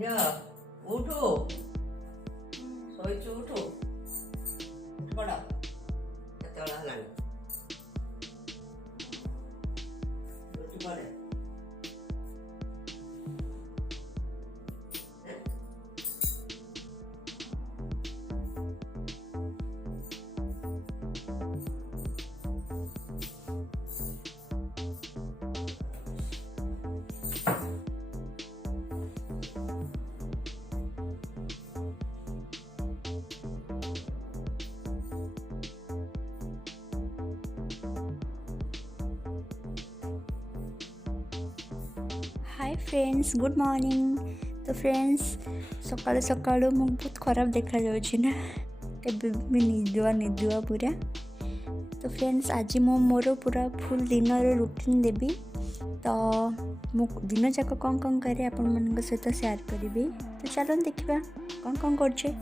ଝିଅ ଉଠୁ ଶୋଇଛୁ ଉଠୁ ଉଠି ପଡ଼ କେତେବେଳେ ହେଲାଣି ଉଠି ପଡ଼େ। Hi friends good morning. तो फ्रेंड्स सकाळु सकाळु मु बहुत खराब देखा जाउछि ना एबे भी निदुआ पूरा। तो फ्रेंड्स आज मु मोर पूरा फुल दिन रूटीन देबी। तो मु दिन जाक कौन कौन करे आपण मन सहित शेयर करी। तो चलो देखा कौन कौन करछे।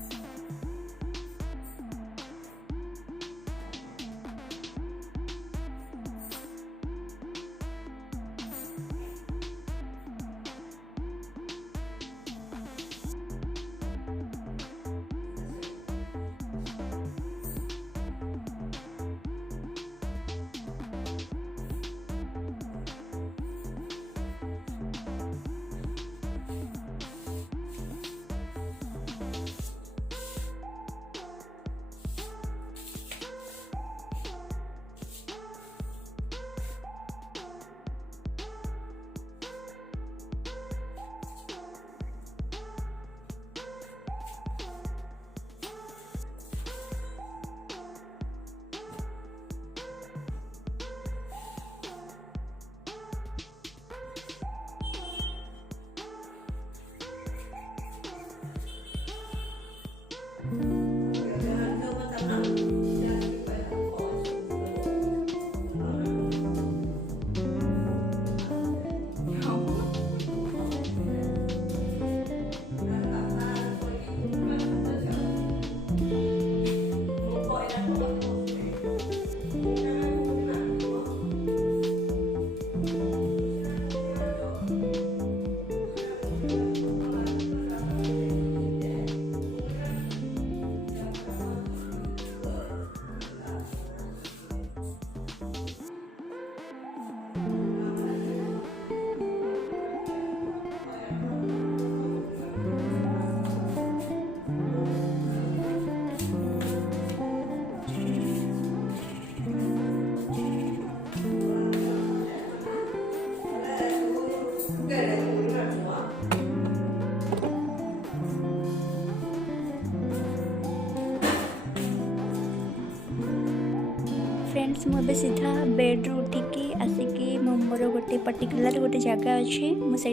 फ्रेंड्स मुझे सीधा बेड्रु उठिकी आसिकी मोर गोटे पर्टिकुलर गोटे जगह अच्छे मुझे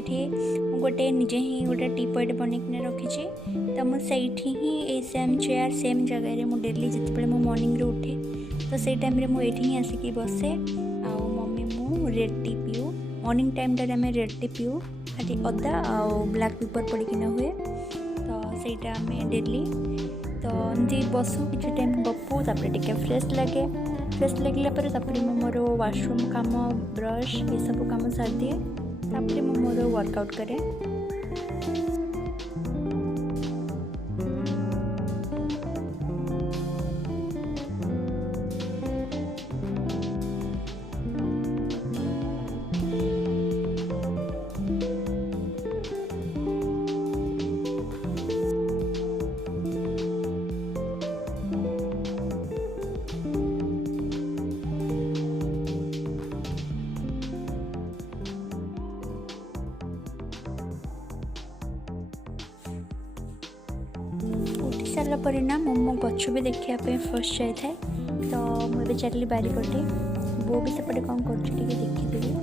गोटे निजे ही गोटे टी पॉइंट बनैकिना रखी। तो मुझे ही सेम चेयर सेम जगह मुझे डेली जिते मॉर्निंग रे उठे तो से टाइम मुझे ही आसिकी बसे आ मम्मी मु रेड टी पीऊ morning time time red tea पीऊ खाली अदा आ ब्लैक पेपर पड़किना हुए तो सहीटा आम डेली तो एमती बसु कि टाइम गपू टे फ्रेश लगे फ्रेश लगला पर मोर वाशरूम काम ब्रश ये सब काम सार दिए मोर वर्कआउट करे। उठी सारा पर ना मो गछ भी देखापी फर्स्ट जाए तो मुझे चली बारिपटे बो भी सेपटे कौन कर देखीदेवी।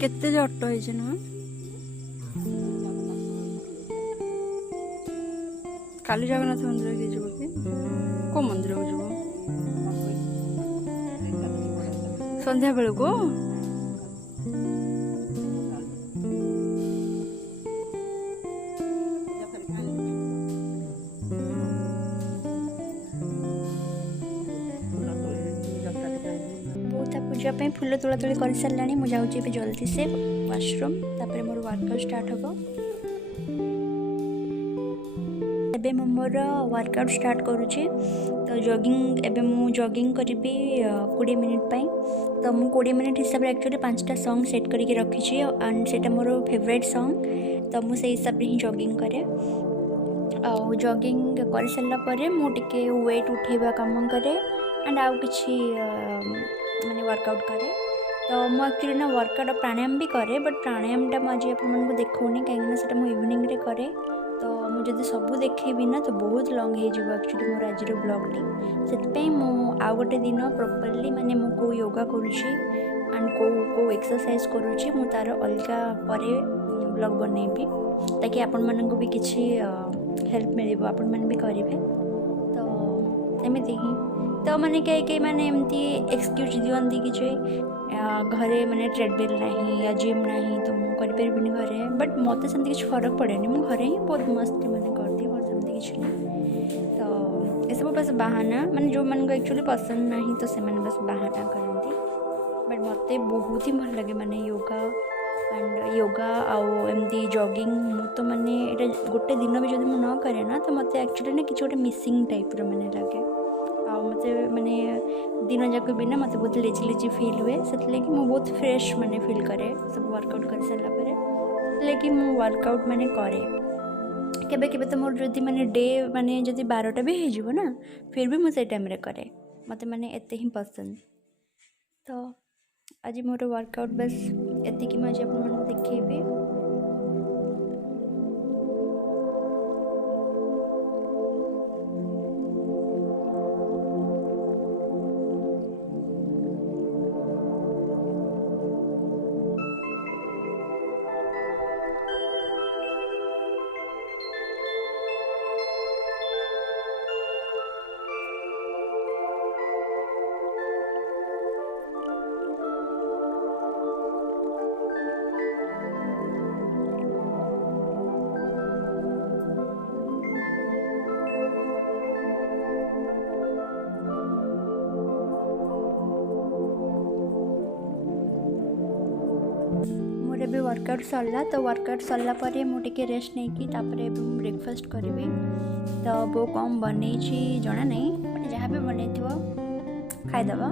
केते जे ऑटो है ना काली जगन्नाथ मंदिर के जीव कि को मंदिर को जीव संध्या बेल को पूजा पे फूल तोला तोली कर सारा मुझे जाऊँगी जल्दी से वाशरूम तापर मोर वर्कआउट स्टार्ट हम एबे मु मोर वर्कआउट स्टार्ट करुँची तो जॉगिंग एबे मु जॉगिंग करी 20 मिनिट पाई तो मु 20 मिनिट हिसाब से एक्चुअली 5टा सॉन्ग सेट करके रखी एंड सेटा मोर फेवरेट सॉन्ग तो मुझे हिसाब से ही जॉगिंग करे जॉगिंग कर सारा पर मुझे वेट उठेबा काम करे एंड आउ किछि माने वर्कआउट करे तो मु एक्चुअली ना वर्कआउट प्राणायाम भी करे बट प्राणायामटा मुझे आपको देखौनी कहीं इवनिंग रे करे तो मुझे सब देखेबी ना तो बहुत लंग हो एक्चुअली मोर आज ब्लॉगटी से आउ गोटे दिन प्रॉपर्ली माने मु को योगा करुँची एंड को एक्सरसाइज करुँची मु तार अलग पर ब्लॉग बनैबी ताकि आपण मानक भी किछि हेल्प मिल आपण मैंने भी करेंगे तो एमती ही तो मैंने कई मैंने एमती एक्सक्यूज दिखती कि घरे मैंने ट्रेडमिल नहीं या जिम नहीं तो मुझे करें घरे बट मत से किसी फरक पड़े मुझे घरे ही बहुत मस्त मैंने करती और सेमती किसी नहीं तो ये सब बस बहाना मैंने जो मन को एक्चुअली पसंद नहीं तो से मैंने बस बहाना करती बट मत बहुत ही भल लगे मैंने योगा एंड योगा आउ एमती जॉगिंग मु तो मैंने ये गोटे दिन भी जब मुझे न करे ना तो मत एक्चुअली ना किसी गोटे मिसिंग टाइप मैंने लगे मत मैंने दिन जाक भी ना मत बहुत लेजी लेजी फील हुए से मुझे बहुत फ्रेश मैंने फील करे सब वर्कआउट कर सारापर से मु वर्कआउट मैंने करे केबे केबे तो मोर जदि मैंने डे मैंने जदि 12टा भी हो ना फिर भी मुझे टाइम रे करे मत मैंने एते ही पसंद तो आज मोर वर्कआउट बस एति मुझे आप देखेबी मोर भी वर्कआउट सरला तो वर्कआउट सरला पर मुझे रेस्ट नहीं कि ब्रेकफास्ट करी तो बो कम बन जना नहीं बट जहाँ भी बन खाईदबा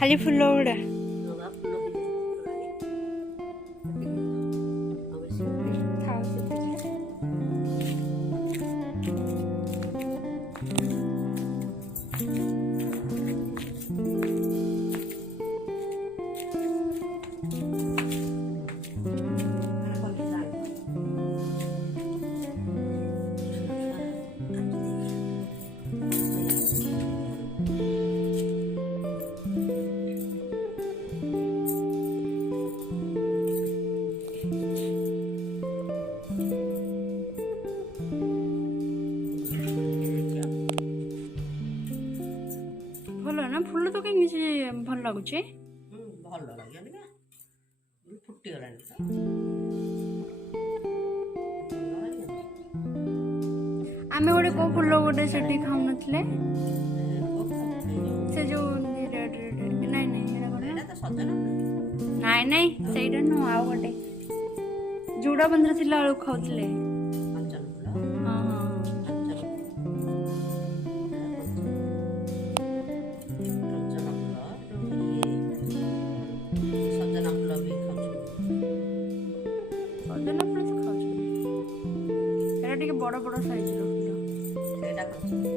खाली फुल गुड़ा ଲଗା ଫୁଲ ଖାଉ ସେତିକି। ଭଲ ନା ଫୁଲ ତ କାହିଁକି ସେ ଭଲ ଲାଗୁଛି। ଭଲ ଲାଗିବନି ନା ଫୁଟିଗଲାଣି ତ ଆମେ ଗୋଟେ କୋଉ ଫୁଲ ଗୋଟେ ସେଠି ଖାଉନଥିଲେ ସେ ଯୋଉ ରେଡ୍ ନାଇଁ ନାଇଁ ସେଇଟା କଣ ଏଇଟା ତ ସଜନା ନାଇଁ ନାଇଁ ସେଇଟା ନୁହଁ ଆଉ ଗୋଟେ ଯୋଉଟା ବନ୍ଧରେ ଥିଲା ବେଳକୁ ଖାଉଥିଲେ। କାଞ୍ଚନ ଫୁଲ ହଁ ହଁ ସଜନା ଫୁଲ ବି ଖାଉଛନ୍ତି। ସଜନା ଫୁଲ ତ ଖାଉଛନ୍ତି ଏଟା ଟିକେ ବଡ ବଡ ସାଇଜର ଫୁଲ। ସେଇଟା ଖାଉଛନ୍ତି।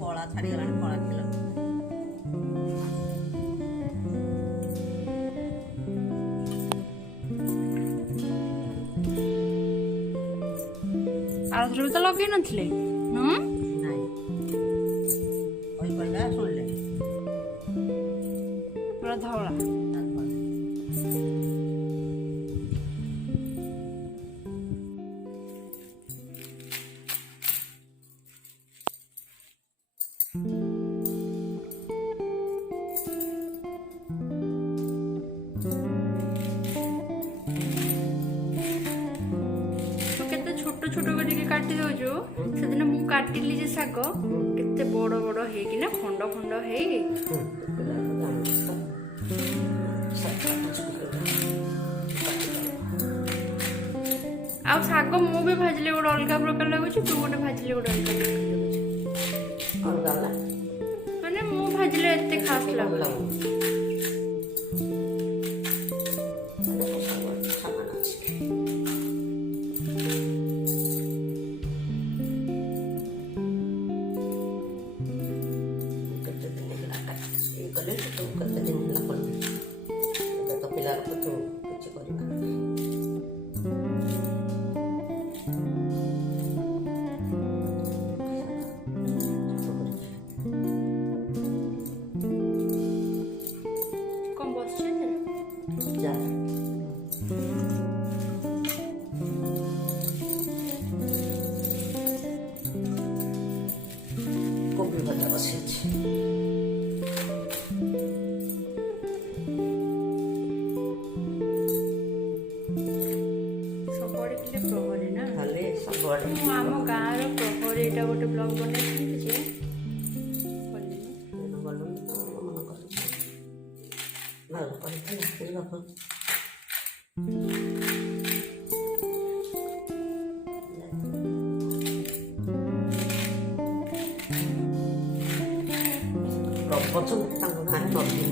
କଳା ଛାଡ଼ିଗଲାଣି କଳା ଥିଲା ଆଉଥରେ ତ ଲଗେଇ ନଥିଲେ ନାଇଁ କହିପାରିଲା ଶୁଣିଲେ ପୁରା ଧଳା। କେତେ ଛୋଟ ଛୋଟ କରିକି କାଟି ଦଉଛୁ ସେଦିନ ମୁଁ କାଟିଲି ଯେ ଶାଗ କେତେ ବଡ ବଡ ହେଇକିନା ଖଣ୍ଡ ଖଣ୍ଡ ହେଇ ଆଉ ଶାଗ ମୁଁ ବି ଭାଜିଲେ ଗୋଟେ ଅଲଗା ପ୍ରକାର ଲାଗୁଛି ତୁ ଗୋଟେ ଭାଜିଲେ ଗୋଟେ ଅଲଗା ପ୍ରକାର ଲାଗୁଛି ଅଲଗା ଅଲଗା ମାନେ ମୁଁ ଭାଜିଲେ ଏତେ ଖାସ୍ ଲାଗୁନି। କେତେ ଦିନ ହେଲା କଲି ଏବେ ତ ପିଲାର ତୁ କିଛି କରିବା କଣ ବସିଛି ଯା କୋବି ଭଜା ବସିଅଛି। ପ୍ରହରୀ ନା ଖାଲି ସବୁଆଡ଼େ ମୁଁ ଆମ ଗାଁର ପ୍ରହରୀ ଏଇଟା ଗୋଟେ ବ୍ଲଗ ବନେଇଥିଲି ଯେ ଗଲୁନି ତ ମନ କରୁଛି ଭଲ କରିଥିଲି ବାପ ପ୍ରବଚନ ତାଙ୍କ ଗାଁରେ ନଦୀ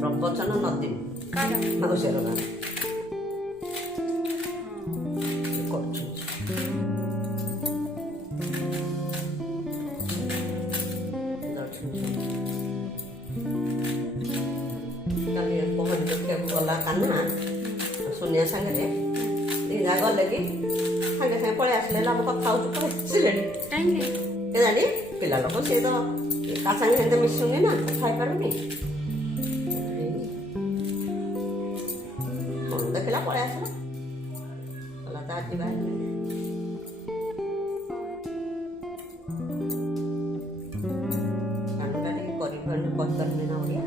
ପ୍ରବଚନ ନଦୀ ମାଉସୀର ଗାଁ କରୁଛନ୍ତି। କାଲି ପହଁରି ଦେଖିବାକୁ ଗଲା କାହ୍ନା ସୁନିଆ ସାଙ୍ଗରେ ଦିଦା ଗଲେ କି ସାଙ୍ଗେ ସାଙ୍ଗେ ପଳେଇ ଆସିଲେ ଆମ କଥା ହଉଛୁ ପଳେଇ ଆସିଲେଣି କେଜାଣି ପିଲା ଲୋକ ସିଏ ତ ତା ସାଙ୍ଗେ ସେମିତି ମିଶୁନି ନା ଖାଇପାରୁନି ମନ ଦେଖିଲା ପଳେଇ ଆସିଲା କହିଲା ତା ଯିବା କାନୁଟା ଟିକେ କରିପାରୁନି କହିପାରୁନି ନା ଓଡ଼ିଆ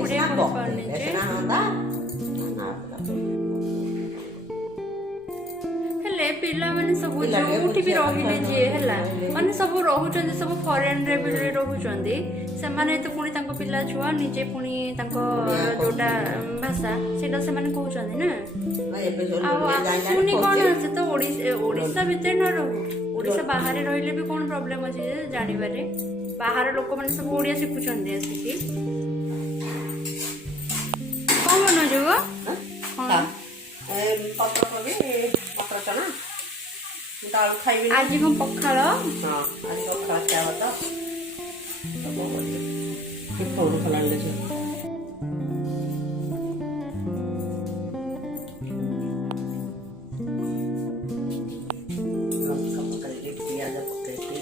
ଓଡ଼ିଆ କହିପାରୁନି ଯେ ସିନା ହନ୍ତା ହେଲେ ପିଲାମାନେ ସବୁ ପିଲା ଟିକେ ଯୋଉଠି ବି ବୁଝିବା ରହିଲେ କଥା ଯିଏ ହେଲା ରହିଲେ। ମାନେ ସବୁ ରହୁଛନ୍ତି ସବୁ ଫରେନରେ ବି ରହୁଛନ୍ତି ସେମାନେ ତ ପୁଣି ତାଙ୍କ ପିଲା ଛୁଆ ନିଜେ ପୁଣି ତାଙ୍କ ଯୋଉଟା ଭାଷା ସେଇଟା ସେମାନେ କହୁଛନ୍ତି ନା ଏବେ ଯୋଉ ଆଉ ଲୋକ ଜାଣିଲାଣି ଆସୁନି କଣ କହୁଛି। ଅଛି ତ ଓଡ଼ିଶା ଭିତରେ ନ ରହୁ ଓଡ଼ିଶା ବାହାରେ ରହିଲେ ବି କଣ ପ୍ରୋବ୍ଲେମ ଅଛି ଯେ ଜାଣିବାରେ ବାହାର ଲୋକମାନେ ସବୁ ଓଡ଼ିଆ ଶିଖୁଛନ୍ତି ଆସିକି କଣ ବନଉଛୁ ଗୋ? କଣ ପତ୍ରକୋବି ମଟର ଚଣା ମୁଁ ତ ଆଳୁ ଖାଇବିନି। ଆଜି କଣ ପଖାଳ ହଁ ଆଜି ପଖାଳ ଖିଆ ହବ ତ କଣ କରିବି ଫୋନ୍ କଲାଣି ଦେଖିବ। ଲଙ୍କା ପକେଇଲି ପିଆଜ ପକେଇଲି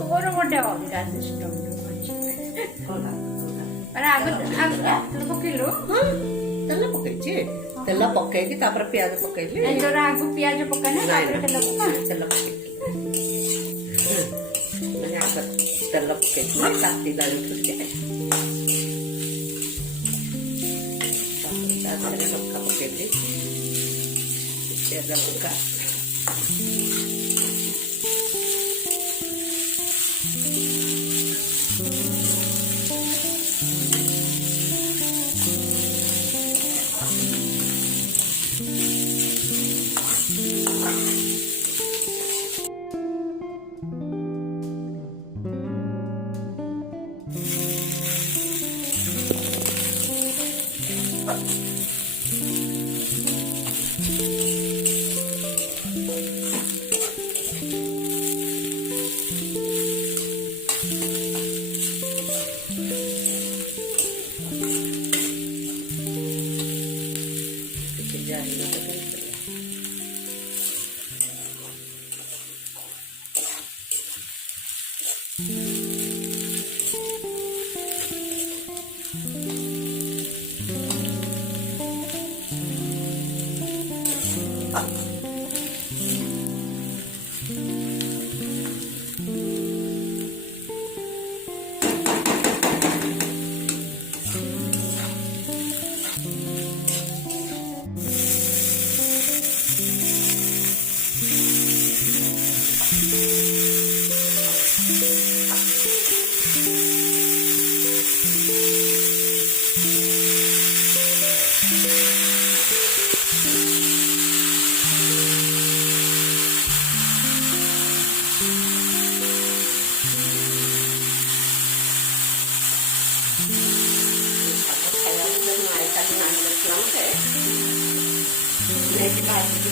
ତୋର ଗୋଟେ ଅଲଗା ସିଷ୍ଟମ ଅଛି କଲା ମାନେ ଆଗ ତେଲ ପକେଇଲୁ ତେଲ ପକେଇଛି ତେଲ ପକେଇକି ତାପରେ ପିଆଜ ପକେଇଲି ତୋର ଆଗ ପିଆଜ ପକା ନା ତାପରେ ତେଲ ପକା ତେଲ ପକେଇଲି ଆଗ ତେଲ ପକେଇଥିଲି ତାତିଲା ଟିକେ ତାପରେ ଲଙ୍କା ପକେଇଲି ପିଆଜ ଲଙ୍କା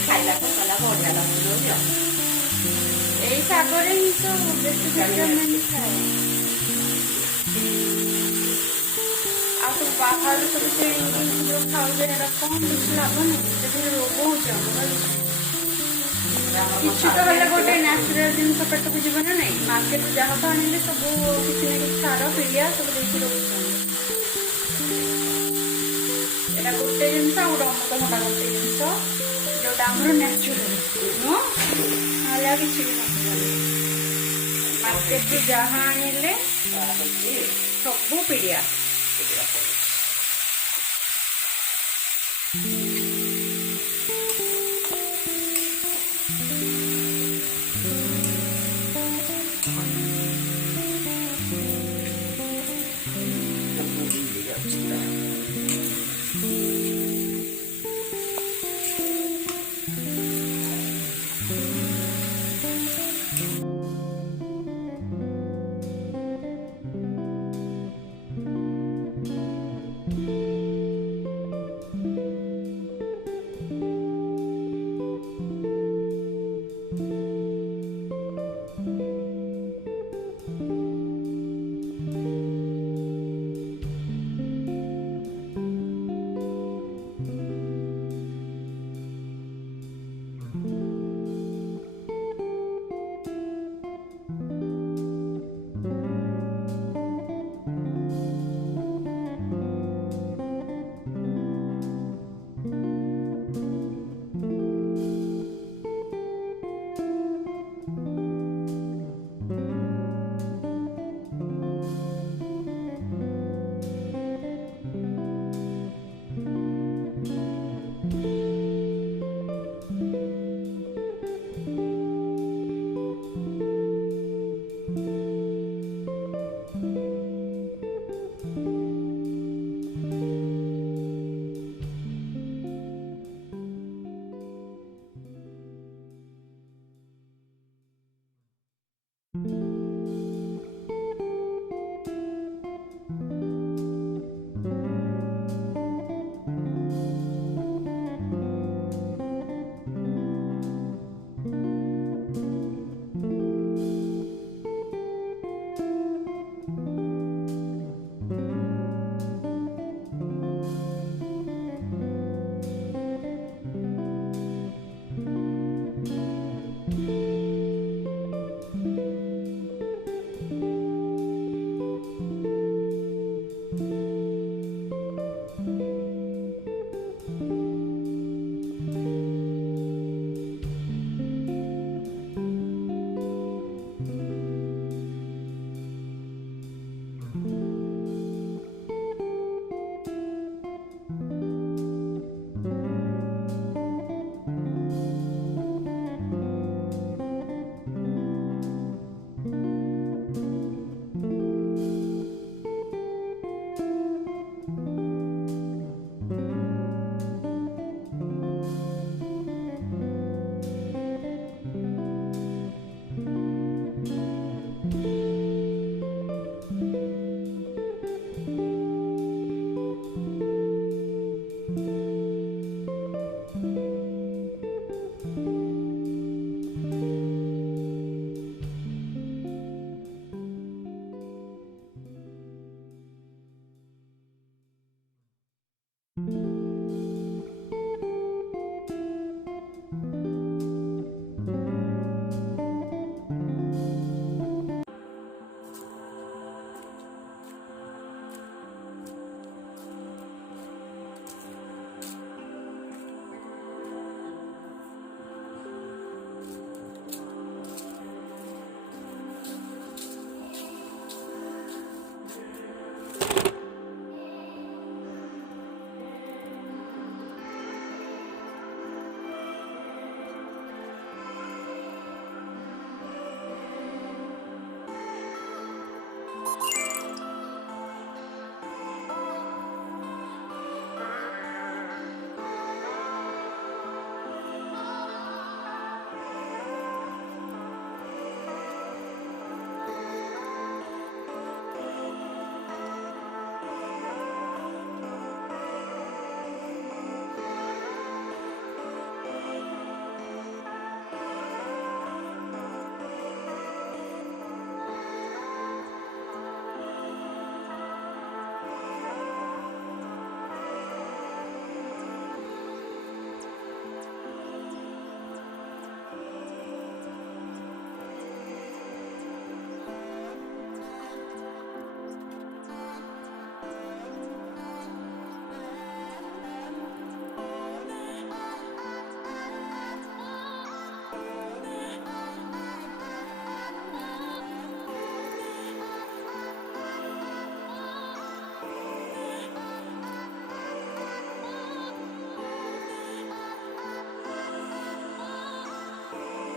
ଖାଇଲାକୁ କଲା ବଢିଆ ଲାଗୁଛି ଏଇ ଶାଗରେ ହିଁ ତ ବେଶୀ ଭିଟାମିନ୍ ଥାଏ ଆଉ ସବୁ ବାହାରୁ ସବୁ ସେ ଖାଉଛେ ଏଇଟା କଣ କିଛି ଲାଭ ନାହିଁ ସେଥିରେ ରୋଗ ହଉଛି ଆମର କିଛି ତ ହେଲେ ଗୋଟେ ନ୍ୟାଚୁରାଲ ଜିନିଷ ପେଟକୁ ଯିବ ନା ନାଇଁ ମାର୍କେଟରୁ ଯାହା ତ ଆଣିଲେ ସବୁ କିଛି ନା କିଛି ସାର ପିଡ଼ିଆ ସବୁ ଦେଇକି ରଖୁଛନ୍ତି ଏଇଟା ଗୋଟେ ଜିନିଷ ଆଉ ଗୋଟେ ଅମୃତଭଣ୍ଡା ଗୋଟେ ଜିନିଷ ଯୋଉଟା ଆମର ନ୍ୟାଚୁରାଲ ନୁହଁ ନହେଲେ ଆଉ କିଛି ବି ନଥିବ ମାର୍କେଟରୁ ଯାହା ଆଣିଲେ ସବୁ ପିଡ଼ିଆ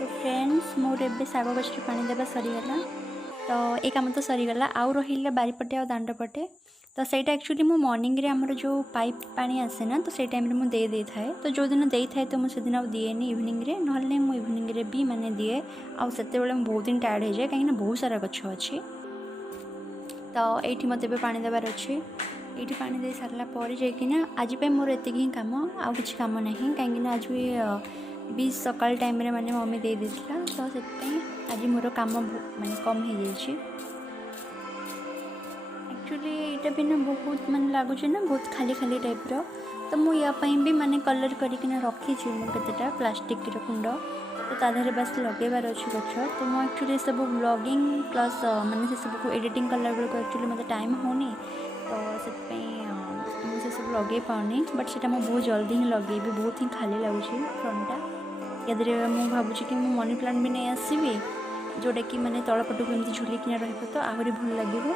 तो फ्रेंड्स मोर एबे साग गछ पानी देवा सरीगला तो ये कम तो सरीगला आउ रही बारीपटे आ दांड पटे तो सहीटा एक्चुअली मो मॉर्निंग रे हमर जो पाइप पानी आसे ना तो से टाइम रे मु दे थाए तो जो दिन दे थाए तो मु से दिन आ दिएनी इवनिंग रे नहले मु इवनिंग रे भी माने दिए आ सेते बेले मु बहुत दिन टायर्ड हो जाए कहीं बहुत सारा गछ अच्छी तो ये मत पानी देवार अच्छे ये पानी दे सारा पर जाइकिना आज मोर एति ही काम आउ किछि काम नहीं कहीं आज भी सकाल टाइम रे माने मम्मी दे देथिला तो से आज मोर काम माने कम हो जाइए एक्चुअली यहाँ भी ना बहुत मन लगुच ना बहुत खाली खाली टाइप रो तो मु या भी माने कलर करके रखी केतेटा प्लास्टिक कुंड तो ताधे बस लगेबार अच्छे गछ तो मुझे एक्चुअली सब ब्लॉगिंग प्लस माने से सब एडिटिंग कला बेलू एक्चुअली मतलब टाइम होनी तो से सब लगे पाऊनी बट से बहुत जल्दी ही लगे बहुत ही खाली लगुच फ्रंटा या मुझे भावुँ कि मनी प्लांट भी नहीं आसबि जोटा कि माने तलपटू एमती झुलिकिना रही तो आहरी भल लगे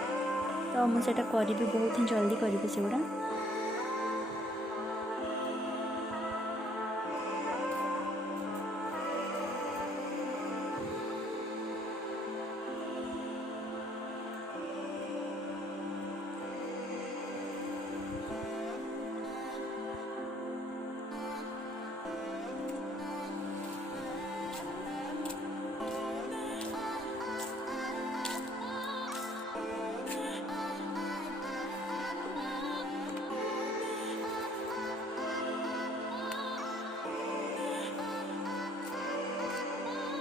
तो मुझे करी बहुत ही जल्दी करी से गुड़ा